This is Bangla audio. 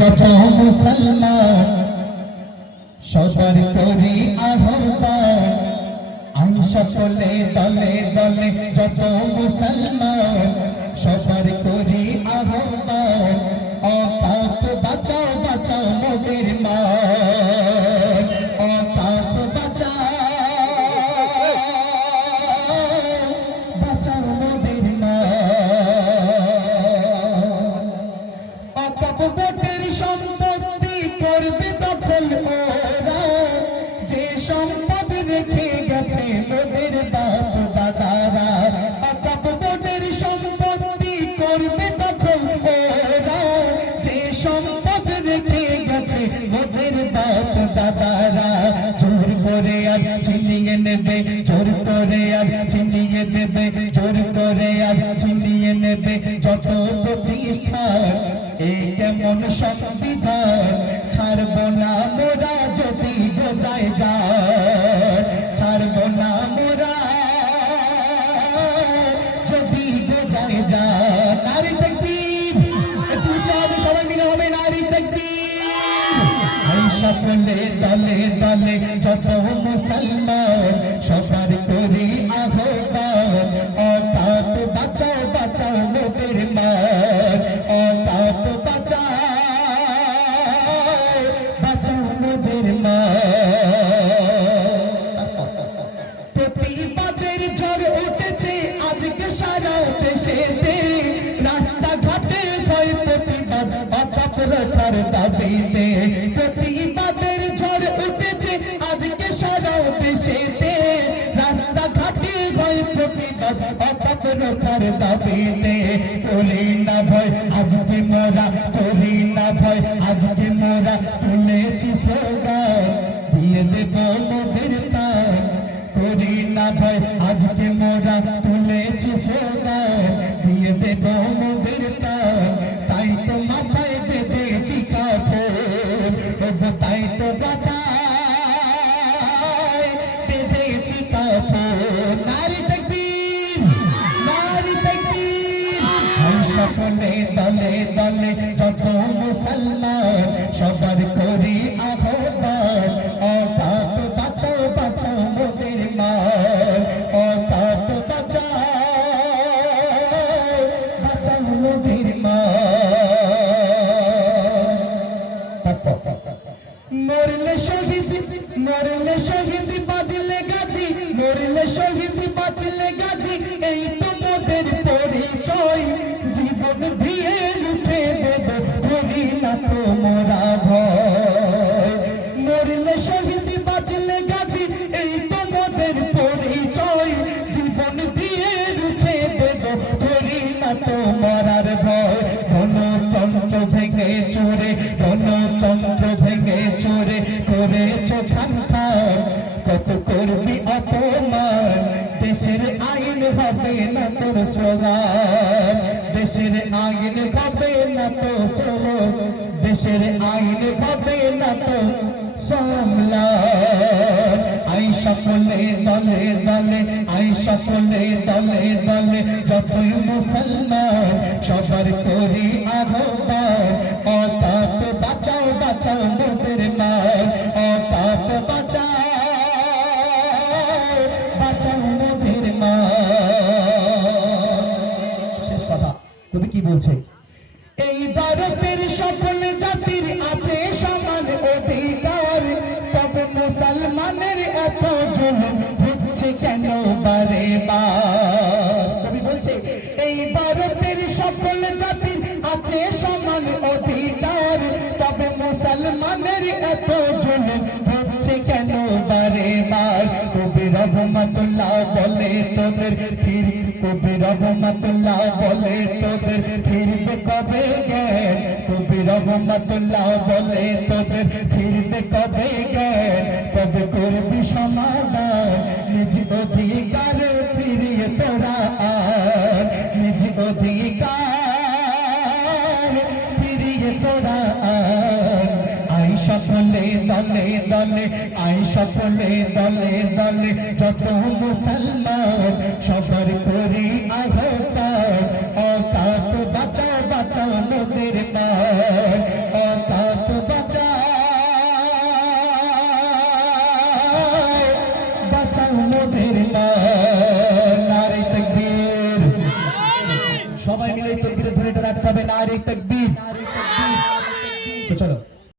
যত মুসলমান সবার করি আহ্বান আমি সকলে দলে দলে যত মুসলমান সবার করি আহ্বান অকাত বাঁচাও বাঁচাও মোদের মান অকাত বাঁচাও মোদের মান অকাত ভোটের সম্পত্তি করবে দখল ওরা যে সম্পদ রেখে গেছে মোদের বাপ দাদারা অকাত ভোটের সম্পত্তি করবে দখল ওরা যে সম্পদ রেখে গেছে মোদের বাপ দাদারা জোর করে আর ছিনিয়ে নেবে জোর করে আর ছিনিয়ে দেবে জোর করে আর ছিনিয়ে নেবে যত প্রতিষ্ঠান এই কেমন সংবিধান ছাড়ব না মোরা যদি গোজায় যায় ছাড়ব না মোরা যদি গোজায় যায় নারী তাকবীর একটু চাঁদ সবাই মিলে হবে নারী তাকবীর এই সকলে দলে দলে যত মুসলমান সবার করি আহ্বান অকাত বাঁচাও বাঁচাও মোদের মান অকাত বাঁচাও মোদের মান প্রতিবাদের ঝড় উঠেছে আজকে সারা দেশেতে রাস্তাঘাটে হয় প্রতিবাদ অকাপ রক্ষার দাবিতে প্রতিবাদের ঝড় উঠেছে আজকে সারা দেশেতে রাস্তাঘাটে হয় প্রতিবাদ অকাপ রক্ষার দাবিতে করি না ভয় আজকে মোরা করি না ভয় আজকে মোরা তুলেছি স্লোগান দিয়ে দেব মোদের প্রাণ করি না ভয় আজকে মোরা তুলেছি স্লোগান দিয়ে দেব মোদের প্রাণ তাই তো মাথায় বেঁধেছি কাপড় তাই তো মাথায় বেঁধেছি কাপড় নারী তাকবীর নারী তাকবীর সকলে দলে দলে যত মুসলমান সবার করি আহ্বান অকাত বাঁচাও বাঁচাও মোদের মান অকাত বাঁচাও বাঁচাও মোদের মান মরলে শহীদ বাজলে গাজী মরলে শহীদ বাজলে গাজী এই তো মোদের পরিচয় জীবন দিয়ে উঠে দেব করি না তো মোরা ভয় মরলে শহীদ বাজলে গাজী এই তো মোদের পরিচয় জীবন দিয়ে উঠে দেব করি না তো মরার ভয় গণতন্ত্র ভেঙে চোরে গণতন্ত্র ভেঙে চোরে করেছ খানখান কত করবি অপমান দেশের আইন হবে না তোর স্লোগান দেশের আইন হবে না তো স্লোগান দেশের আইন হবে না তো সম্মান আই সকলে দলে দলে আই সকলে দলে দলে যতই মুসলমান সবার করি আহ্বান অকাত বাঁচাও বাঁচাও মোদের মান অকাত বাঁচাও বাঁচাও মোদের মান শেষ কথা কবি কি বলছে এই ভারতের সকল জাতির আছে সমান অধিকার তবে মুসলমানের এত জুলুম হচ্ছে কেন বারে বার কবি বলছে এই ভারতের সকল জাতির আছে সমান অধিকার তবে মুসলমানের এত জুলুম হচ্ছে কেন বারে বার কবি রহমাতুল্লাহ বলে তোদের ফির কবি রহমাতুল্লাহ বলে তোদের ফিরবে কবে জ্ঞান কবি রহমাতুল্লাহ বলে তোদের ফিরবে কবে জ্ঞান কবে করবি সমাধান নিজ অধিকার ফিরিয়ে তোরা আর নিজ অধিকার ফিরিয়ে তোরা আর আই সকলে দলে দলে আই সকলে দলে দলে যত মুসলমান সবার করি আহ্বান অকাত বাঁচাও বাঁচাও মোদের মান তকবীরের ধ্বনিটা রাখতে হবে, নারে তাকবীর। তো চলো।